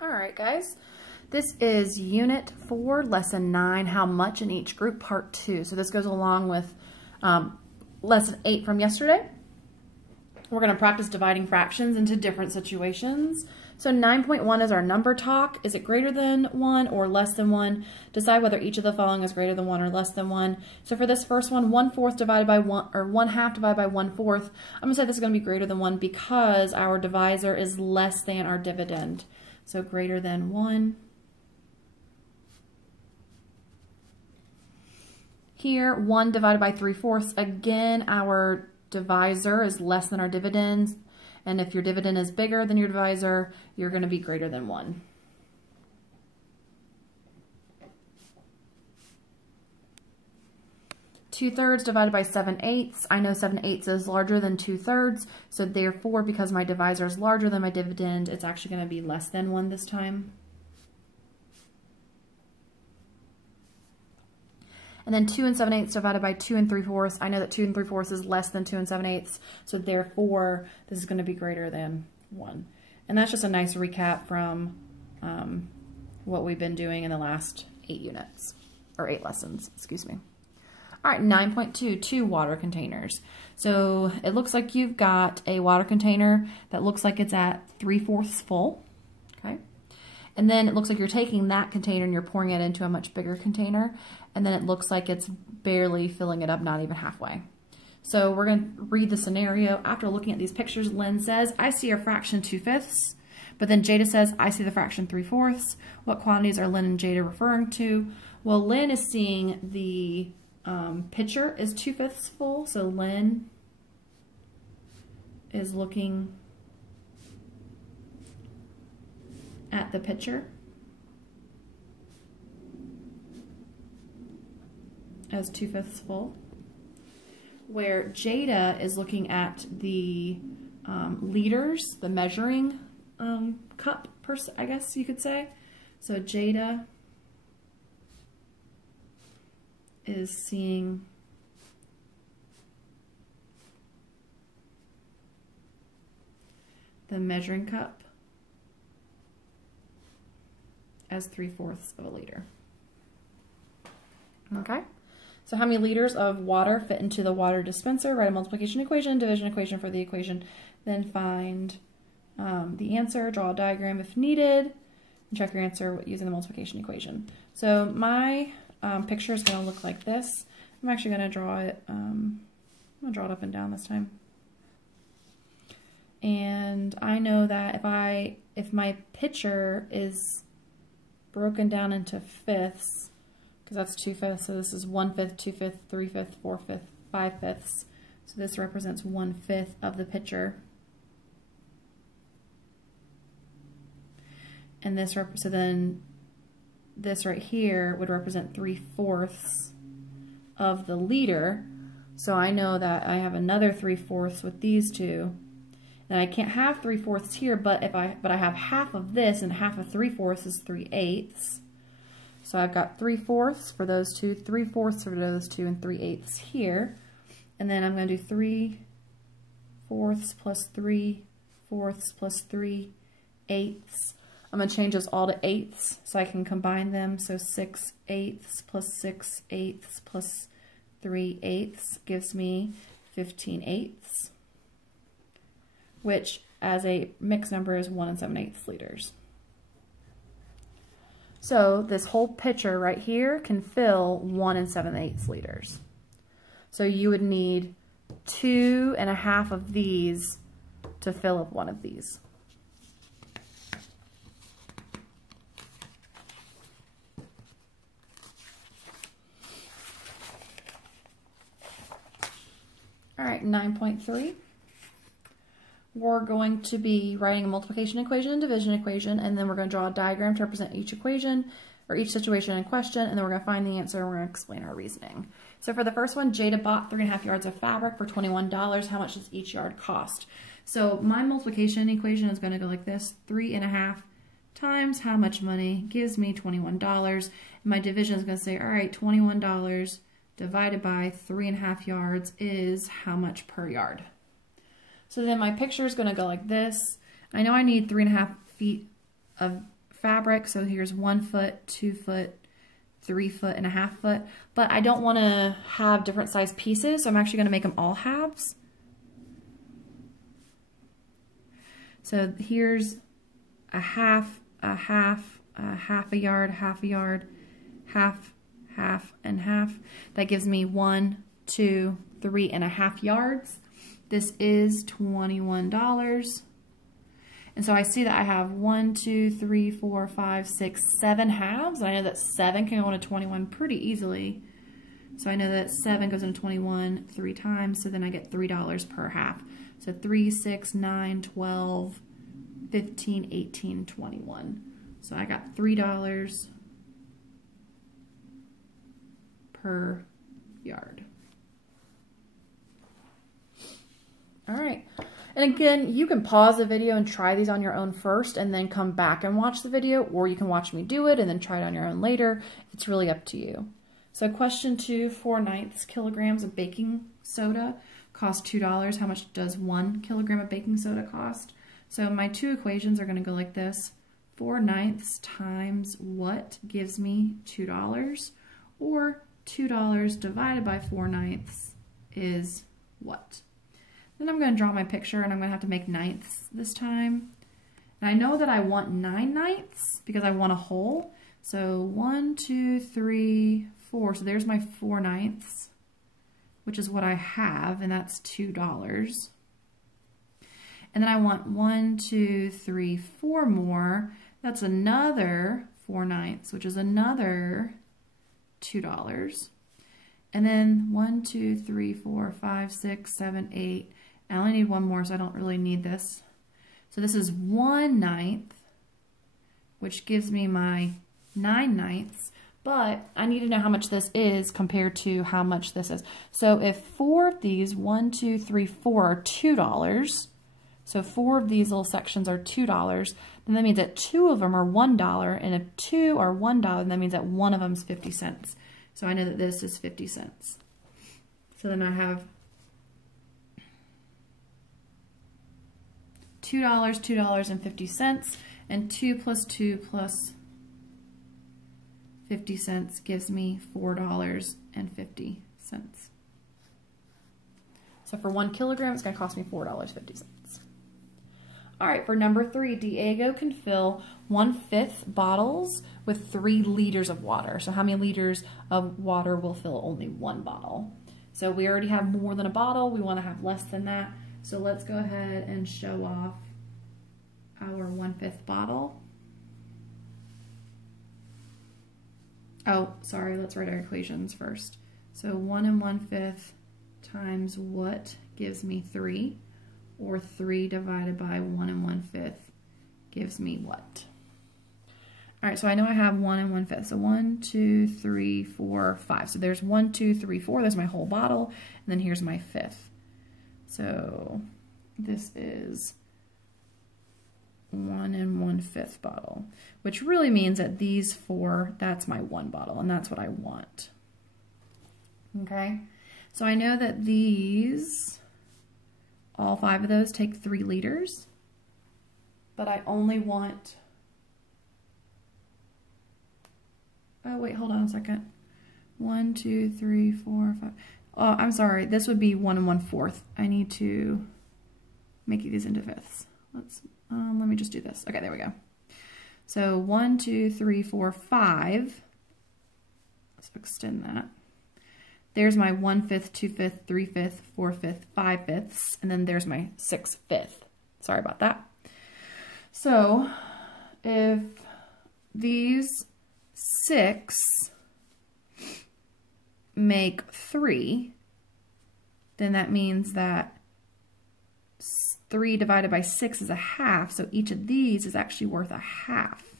All right, guys. This is Unit 4, Lesson 9, How Much in Each Group, Part 2. So this goes along with Lesson 8 from yesterday. We're going to practice dividing fractions into different situations. So 9.1 is our number talk. Is it greater than 1 or less than 1? Decide whether each of the following is greater than 1 or less than 1. So for this first one, 1/4 divided by 1, or 1/2 divided by 1/4, I'm going to say this is going to be greater than 1 because our divisor is less than our dividend. So greater than 1. Here, 1 divided by 3/4. Again, our divisor is less than our dividends. And if your dividend is bigger than your divisor, you're going to be greater than 1. Two-thirds divided by 7/8. I know 7/8 is larger than 2/3. So therefore, because my divisor is larger than my dividend, it's actually going to be less than 1 this time. And then 2 7/8 divided by 2 3/4. I know that 2 3/4 is less than 2 7/8. So therefore, this is going to be greater than 1. And that's just a nice recap from what we've been doing in the last 8 units, or 8 lessons, excuse me. All right, 9.2, 2 water containers. So it looks like you've got a water container that looks like it's at 3/4 full, okay? And then it looks like you're taking that container and you're pouring it into a much bigger container. And then it looks like it's barely filling it up, not even halfway. So we're going to read the scenario. After looking at these pictures, Lynn says, I see a fraction 2/5. But then Jada says, I see the fraction 3/4. What quantities are Lynn and Jada referring to? Well, Lynn is seeing the pitcher is 2/5 full. So Lynn is looking at the pitcher as 2/5 full, where Jada is looking at the liters, the measuring cup, I guess you could say. So Jada is seeing the measuring cup as 3/4 of a liter. Okay. So how many liters of water fit into the water dispenser? Write a multiplication equation, division equation for the equation, then find the answer, draw a diagram if needed, and check your answer using the multiplication equation. So my picture is going to look like this. I'm actually going to draw it, I'm going to draw it up and down this time. And I know that if my pitcher is broken down into fifths, because that's 2/5, so this is 1/5, 2/5, 3/5, 4/5, 5/5. So this represents 1/5 of the pitcher. And this, so then this right here would represent 3/4 of the liter. So I know that I have another 3/4 with these two. And I can't have 3/4 here, but I have half of this, and half of 3/4 is 3/8. So I've got 3/4 for those two, 3/4 for those two, and 3/8 here. And then I'm going to do 3/4 plus 3/4 plus 3/8. I'm going to change those all to eighths so I can combine them. So 6/8 plus 6/8 plus 3/8 gives me 15/8, which as a mixed number is 1 7/8 liters. So this whole pitcher right here can fill 1 7/8 liters. So you would need 2 1/2 of these to fill up one of these. All right, 9.3. We're going to be writing a multiplication equation and division equation, and then we're going to draw a diagram to represent each equation or each situation in question, and then we're going to find the answer and we're going to explain our reasoning. So for the first one, Jada bought 3.5 yards of fabric for $21. How much does each yard cost? So my multiplication equation is going to go like this: 3.5 times how much money gives me $21. And my division is going to say, all right, $21 divided by 3.5 yards is how much per yard? So then my picture is going to go like this. I know I need 3.5 feet of fabric. So here's 1 foot, 2 foot, 3 foot, and a half foot. But I don't want to have different size pieces, so I'm actually going to make them all halves. So here's a half, a half, a half a yard, half a yard, half, half, and half. That gives me 1, 2, 3.5 yards. This is $21. And so I see that I have 1, 2, 3, 4, 5, 6, 7 halves. And I know that 7 can go into 21 pretty easily. So I know that 7 goes into 21 3 times, so then I get $3 per half. So 3, 6, 9, 12, 15, 18, 21. So I got $3 per yard. All right. And again, you can pause the video and try these on your own first and then come back and watch the video, or you can watch me do it and then try it on your own later. It's really up to you. So question 2, 4/9 kilograms of baking soda costs $2. How much does 1 kilogram of baking soda cost? So my two equations are going to go like this. 4/9 times what gives me $2? Or $2 divided by 4/9 is what? Then I'm going to draw my picture, and I'm going to have to make ninths this time. And I know that I want 9/9 because I want a whole. So 1, 2, 3, 4. So there's my 4/9, which is what I have, and that's $2. And then I want 1, 2, 3, 4 more. That's another 4/9, which is another $2. And then 1, 2, 3, 4, 5, 6, 7, 8. I only need one more, so I don't really need this. So this is 1/9, which gives me my 9/9, but I need to know how much this is compared to how much this is. So if 4 of these, 1, 2, 3, 4 are $2, so 4 of these little sections are $2, then that means that 2 of them are $1, and if 2 are $1, then that means that one of them is 50 cents. So I know that this is 50 cents. So then I have $2, $2.50, and 2 plus 2 plus 50 cents gives me $4.50. So for 1 kilogram, it's going to cost me $4.50. All right, for number 3, Diego can fill 1/5 bottles with 3 liters of water. So how many liters of water will fill only 1 bottle? So we already have more than a bottle. We want to have less than that. So let's go ahead and show off our 1/5 bottle. Oh, sorry, let's write our equations first. So 1 1/5 times what gives me 3, or 3 divided by 1 1/5 gives me what? All right, so I know I have 1 1/5. So 1, 2, 3, 4, 5. So there's 1, 2, 3, 4. There's my whole bottle, and then here's my 1/5. So this is 1 1/5 bottle, which really means that these 4, that's my 1 bottle, and that's what I want. Okay, so I know that these, all 5 of those take 3 liters, but I only want, oh wait, hold on a second. 1, 2, 3, 4, 5. Oh, I'm sorry, this would be 1 1/4. I need to make these into fifths. Let me just do this. Okay, there we go. So 1, 2, 3, 4, 5. Let's extend that. There's my 1/5, 2/5, 3/5, 4/5, 5/5, and then there's my 6/5. Sorry about that. So if these 6 make 3, then that means that 3 divided by 6 is a half, so each of these is actually worth a half.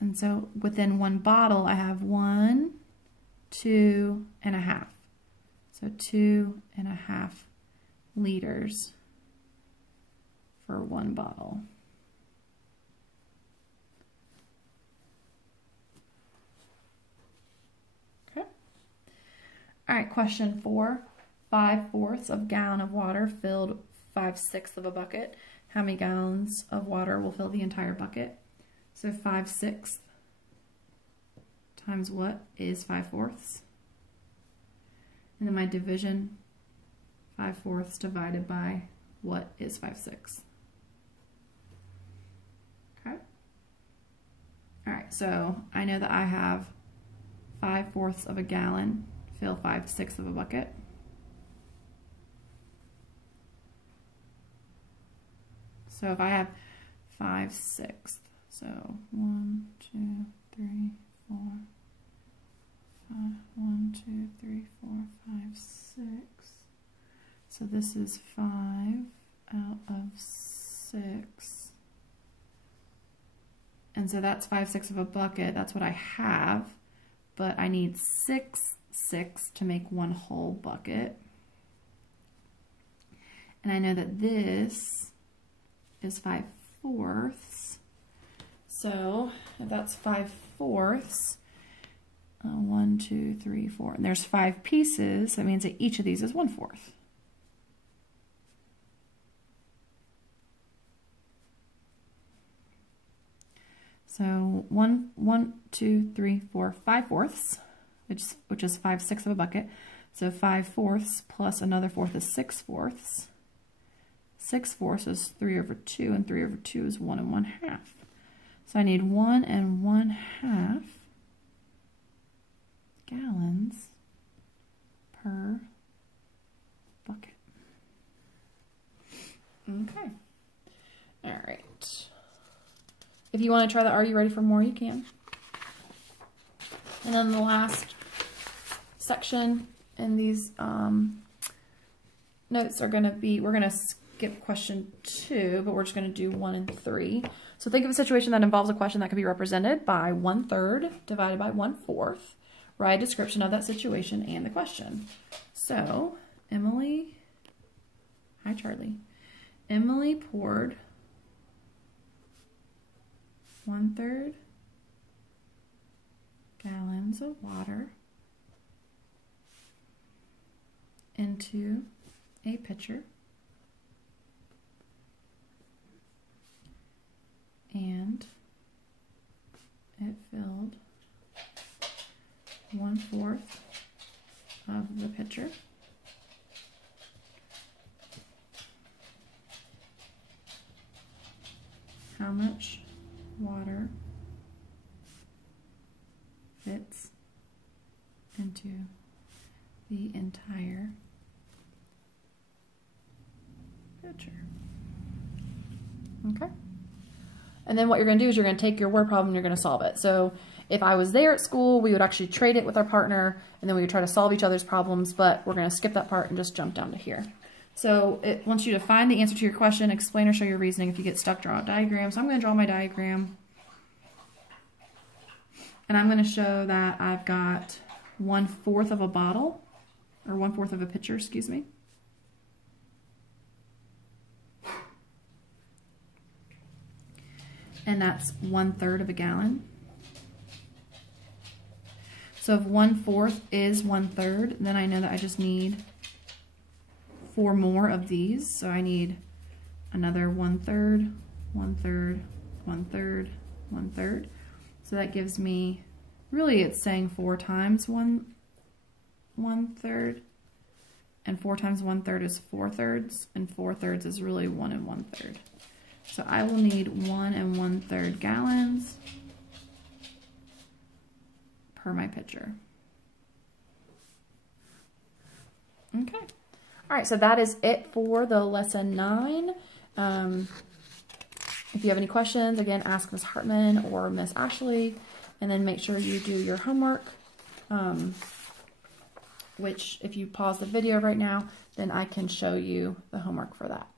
And so within 1 bottle, I have 1, 2 1/2. So 2 1/2 liters for 1 bottle. Okay. All right, question 4. 5/4 of a gallon of water filled 5/6 of a bucket. How many gallons of water will fill the entire bucket? So 5/6 times what is 5/4? And then my division, 5/4 divided by what is 5/6? Okay. All right, so I know that I have 5/4 of a gallon fill 5/6 of a bucket. So if I have 5/6, so 1, 2, 3, 4, 5, 1, 2, 3, 4, 5, 6. So this is 5 out of 6. And so that's 5/6 of a bucket. That's what I have, but I need 6/6 to make one whole bucket. And I know that this is 5/4. So if that's 5/4, 1, 2, 3, 4, and there's 5 pieces, that means that each of these is 1/4. So 1, 2, 3, 4, 5/4, which is 5/6 of a bucket. So 5/4 plus another fourth is 6/4. 6/4 is 3/2, and 3/2 is 1 1/2. So I need 1 1/2 gallons per bucket. Okay. All right. If you want to try that, are you ready for more? You can. And then the last section in these notes are going to be, we're going to skip question 2, but we're just going to do 1 and 3. So think of a situation that involves a question that could be represented by 1/3 divided by 1/4. Write a description of that situation and the question. So Emily, hi Charlie. Emily poured 1/3 gallons of water into a pitcher and it filled 1/4 of the pitcher. How much water fits into the entire pitcher? Okay. And then what you're going to do is you're going to take your word problem and you're going to solve it. So if I was there at school, we would actually trade it with our partner and then we would try to solve each other's problems, but we're going to skip that part and just jump down to here. So it wants you to find the answer to your question, explain or show your reasoning. If you get stuck, draw a diagram. So I'm going to draw my diagram. And I'm going to show that I've got 1/4 of a bottle, or 1/4 of a pitcher, excuse me. And that's 1/3 of a gallon. So if 1/4 is 1/3, then I know that I just need 4 more of these. So I need another 1/3, 1/3, 1/3, 1/3. So that gives me, really it's saying 4 times 1/3, and 4 times 1/3 is 4/3, and 4/3 is really 1 1/3. So I will need 1 1/3 gallons per my pitcher. Okay. All right, so that is it for the lesson 9. If you have any questions, again, ask Ms. Hartman or Ms. Ashley, and then make sure you do your homework, which if you pause the video right now, then I can show you the homework for that.